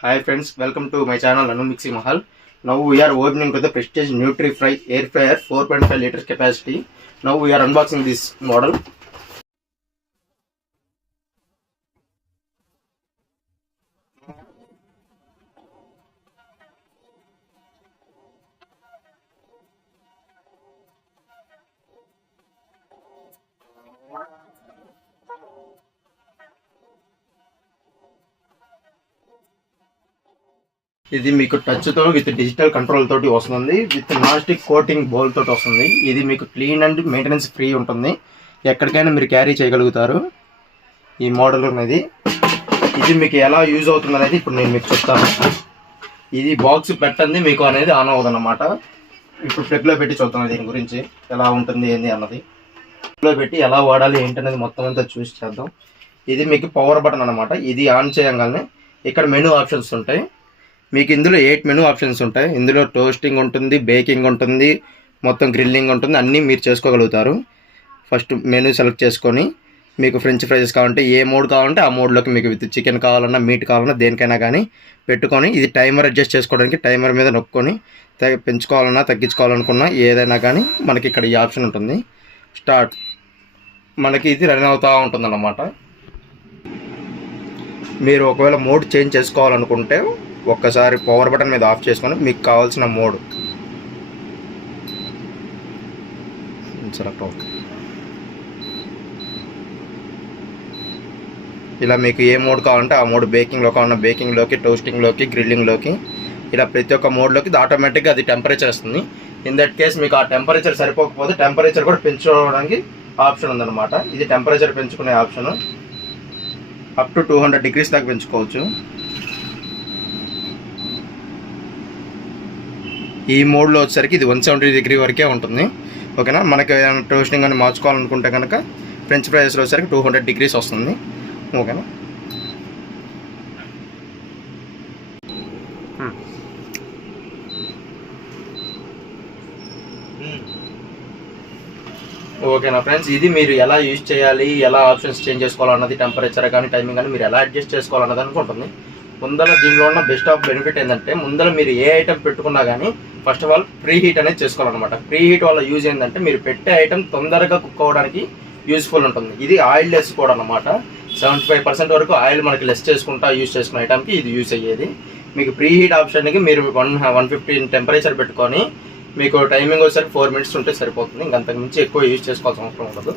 Hi friends, welcome to my channel Anu Mixing Mahal. Now we are opening to the Prestige NutriFry air fryer 4.5 liters capacity. Now we are unboxing this model. ఇది మీకు touch తో with digital control తోటి వస్తుంది, with non stick coating bowl తోటి వస్తుంది. ఇది మీకు clean and maintenance free ఉంటుంది, ఎక్కడికైనా మీరు క్యారీ చేయగలుగుతారు. ఈ మోడల్ అనేది ఇది మీకు ఎలా యూజ్ అవుతుంది అనేది ఇప్పుడు నేను మీకు చెప్తాను. ఇది బాక్స్ పెట్టండి మీకు అనేది ఆన్ అవ్వదు అన్నమాట. ఇప్పుడు ఫ్రిడ్జ్లో పెట్టి చూద్దాం దీని గురించి ఎలా ఉంటుంది ఏంది అన్నది. ఫ్రిడ్జ్లో పెట్టి ఎలా వాడాలి ఏంటనేది మొత్తం అంతా చూసి చేద్దాం. ఇది మీకు పవర్ బటన్ అన్నమాట. ఇది ఆన్ చేయగానే ఇక్కడ మెనూ ఆప్షన్స్ ఉంటాయి. మీకు ఇందులో 8 మెనూ ఆప్షన్స్ ఉంటాయి. ఇందులో టోస్టింగ్ ఉంటుంది, బేకింగ్ ఉంటుంది, మొత్తం గ్రిల్లింగ్ ఉంటుంది, అన్నీ మీరు చేసుకోగలుగుతారు. ఫస్ట్ మెనూ సెలెక్ట్ చేసుకొని మీకు ఫ్రెంచ్ ఫ్రైస్ కావాలంటే ఏ మోడ్ కావాలంటే ఆ మోడ్లోకి మీకు విత్ చికెన్ కావాలన్నా మీట్ కావాలన్నా దేనికైనా కానీ పెట్టుకొని ఇది టైమర్ అడ్జస్ట్ చేసుకోవడానికి టైమర్ మీద నొక్కొని పెంచుకోవాలన్నా తగ్గించుకోవాలనుకున్నా ఏదైనా కానీ మనకి ఇక్కడ ఈ ఆప్షన్ ఉంటుంది. స్టార్ట్ మనకి ఇది రన్ అవుతూ ఉంటుంది అన్నమాట. మీరు ఒకవేళ మోడ్ చేంజ్ చేసుకోవాలనుకుంటే ఒక్కసారి పవర్ బటన్ మీద ఆఫ్ చేసుకొని మీకు కావాల్సిన మోడ్ సెలెక్ట్ అవుతుంది. ఇలా మీకు ఏ మోడ్ కావాలంటే ఆ మోడ్, బేకింగ్లో కావాలన్నా బేకింగ్లోకి, టోస్టింగ్లోకి, గ్రిల్లింగ్లోకి, ఇలా ప్రతి ఒక్క మోడ్లోకి ఆటోమేటిక్గా అది టెంపరేచర్ వస్తుంది. ఇన్ దట్ కేస్ మీకు ఆ టెంపరేచర్ సరిపోకపోతే టెంపరేచర్ కూడా పెంచుకోవడానికి ఆప్షన్ ఉందన్నమాట. ఇది టెంపరేచర్ పెంచుకునే ఆప్షన్. అప్ టు 200 degrees దాకా పెంచుకోవచ్చు. ఈ మోడ్లో వచ్చేసరికి ఇది 170 degree వరకే ఉంటుంది. ఓకేనా. మనకి టోస్టింగ్ అని మార్చుకోవాలనుకుంటే కనుక ఫ్రెంచ్ ఫ్రైస్లో వచ్చేసరికి 200 degrees వస్తుంది. ఓకేనా. ఓకేనా ఫ్రెండ్స్, ఇది మీరు ఎలా యూజ్ చేయాలి, ఎలా ఆప్షన్స్ చేంజ్ చేసుకోవాలన్నది, టెంపరేచర్ కానీ టైమింగ్ కానీ మీరు ఎలా అడ్జస్ట్ చేసుకోవాలన్నది అనుకుంటుంది. ముందర దీనిలో ఉన్న బెస్ట్ ఆఫ్ బెనిఫిట్ ఏంటంటే ముందర మీరు ఏ ఐటెం పెట్టుకున్నా కానీ first of all pre heat అనేది చేసుకోవాలన్నమాట. ప్రీ హీట్ వల్ల యూజ్ ఏంటంటే మీరు పెట్టే ఐటెం తొందరగా కుక్ అవ్వడానికి యూజ్ఫుల్ ఉంటుంది. ఇది ఆయిల్ లెస్ కూడా అన్నమాట. 75% వరకు ఆయిల్ మనకి లెస్ చేసుకుంటా యూజ్ చేసుకునే ఐటమ్కి ఇది యూజ్ అయ్యేది. మీకు ప్రీ హీట్ ఆప్షన్కి మీరు 150 టెంపరేచర్ పెట్టుకొని మీకు టైమింగ్ వచ్చేసరికి 4 minutes ఉంటే సరిపోతుంది. ఇంకంతకు మించి ఎక్కువ యూజ్ చేసుకోవాల్సిన అవసరం ఉండదు.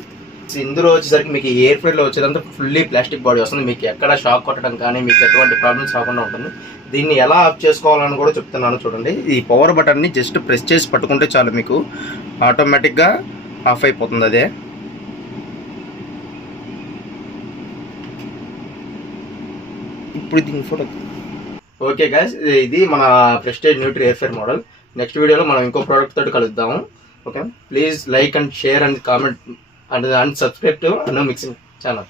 ఇందులో వచ్చేసరికి మీకు ఎయిర్ ఫ్రైలో వచ్చేదంతా ఫుల్లీ ప్లాస్టిక్ బాడీ వస్తుంది. మీకు ఎక్కడ షాక్ కొట్టడం కానీ మీకు ఎటువంటి ప్రాబ్లమ్స్ రాకుండా ఉంటుంది. దీన్ని ఎలా ఆఫ్ చేసుకోవాలని కూడా చెప్తున్నాను చూడండి. ఈ పవర్ బటన్ని జస్ట్ ప్రెస్ చేసి పట్టుకుంటే చాలు, మీకు ఆటోమేటిక్గా ఆఫ్ అయిపోతుంది అదే. ఇప్పుడు దీని ఫోటో. ఓకే గైస్, ఇది మన prestige Nutri air ఫ్రైర్ model. Next వీడియోలో మనం ఇంకో ప్రోడక్ట్ తోటి కలుద్దాము. Okay, please like and share and comment and subscribe to Anu Mixing channel.